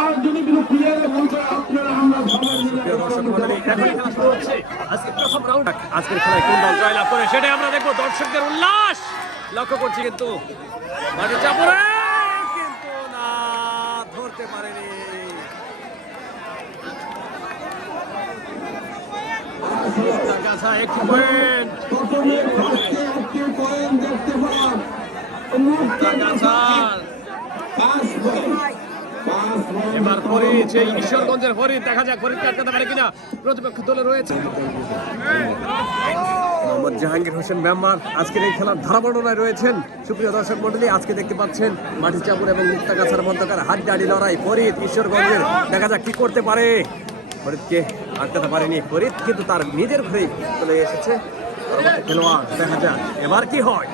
আর যদি কোনো প্লেয়ারের মন আপনারা আমরা। আজকের খেলায় কোন দল জয়লাভ করে সেটাই আমরা দেখব। দর্শকদের উল্লাস। লক্ষ্য করছি কিন্তু মাঠে যাব কিন্তু না ধরতে পারেনি। একটি পয়েন্ট দেখতে পেলাম এবার ফরিদ ঈশ্বরগঞ্জের দেখা যাক ফরিদ আটকাতে পারে কিনা। প্রতিপক্ষ দলে রয়েছে। মোহাম্মদ জাহাঙ্গীর হোসেন মেম্বার আজকের এই খেলার ধারাবর্ণনায় রয়েছেন। সুপ্রিয় দর্শক মন্ডলী আজকে দেখতে পাচ্ছেন মাটি চাপুর এবং মুক্তাগাছার মধ্যকার হাড্ডাডি লড়াই। ফরিদ, ঈশ্বরগঞ্জের, দেখা যাক কি করতে পারে। ফরিদকে আটকাতে পারেনি ফরিদ, কিন্তু তার নিজের ঘরেই চলে এসেছে। খেলোয়াড়, দেখা যাক এবার কি হয়।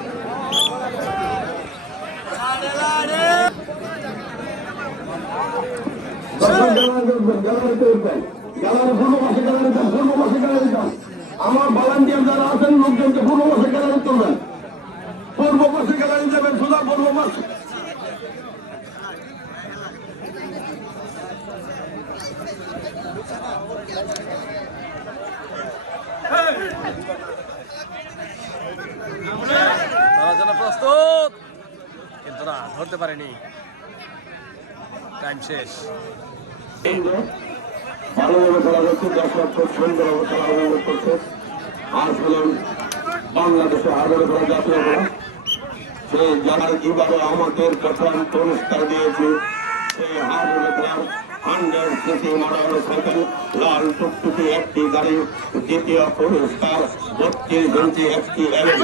আমার ভলান্টিয়ার যারা আছেন, লোকজনকে পূর্ব পাশে গ্যালারি তুলবেন পূর্ব পাশে গ্যালারি যাবেন সোজা পূর্ব পাশে। প্রস্তুত। কিন্তু না, ধরতে পারেনি। টাইম শেষ। ভালোভাবে খেলা হচ্ছে দর্শক খুব সুন্দরভাবে খেলা উপভোগ করছে। আর হলেন বাংলাদেশে হাজার করা জাতীয় খেলা। সে যার কীভাবে আমাদের প্রথম পুরস্কার দিয়েছে সেই হাজার খেলার হান্ড্রেড সিসি মডেল সাইকেল, লাল টুকটুকি একটি গাড়ি দ্বিতীয় পুরস্কার, বত্রিশ ইঞ্চি একটি এলই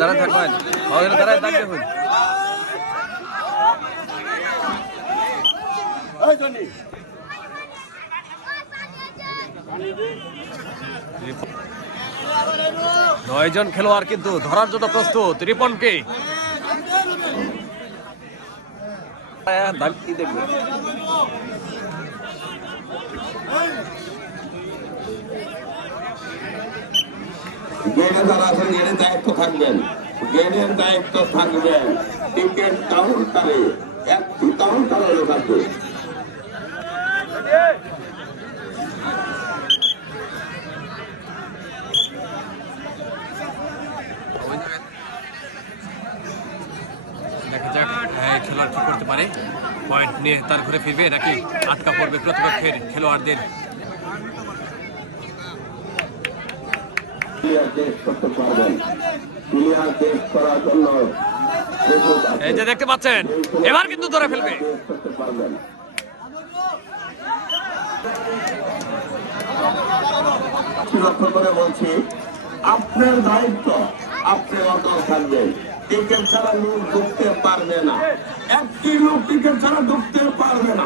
দাঁড়ায় থাকতে নয়জন খেলোয়াড় কিন্তু ধরার জন্য প্রস্তুত। রিপনকে দায়িত্ব থাকবেন। গেটের দায়িত্ব থাকবেন। টিকিট কাউন্টারে একটি কাউন্টারে থাকবে দেখা যাক হ্যাঁ, খেলোয়াড় কি করতে পারে? পয়েন্ট নিয়ে তার ঘুরে ফিরবে, নাকি আটকা পড়বে প্রতিপক্ষের খেলোয়াড়দের। এই যে দেখতে পাচ্ছেন, এবার কিন্তু ধরে ফেলবে। লক্ষ্য করে বলছি, আপনার দায়িত্ব আপনি অটল থাকবেন টিকিট ছাড়া লোক ঢুকতে পারবে না। একটি লোক টিকিট ছাড়া ঢুকতে পারবে না।